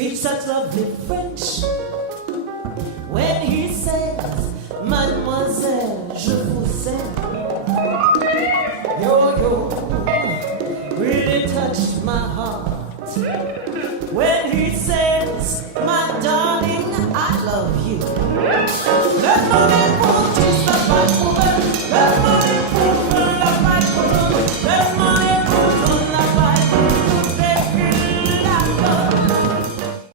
speaks such lovely French. When he says, Mademoiselle, je vous aime. Yo, yo, really touched my heart. When he says, my darling, I love you. Let no man want to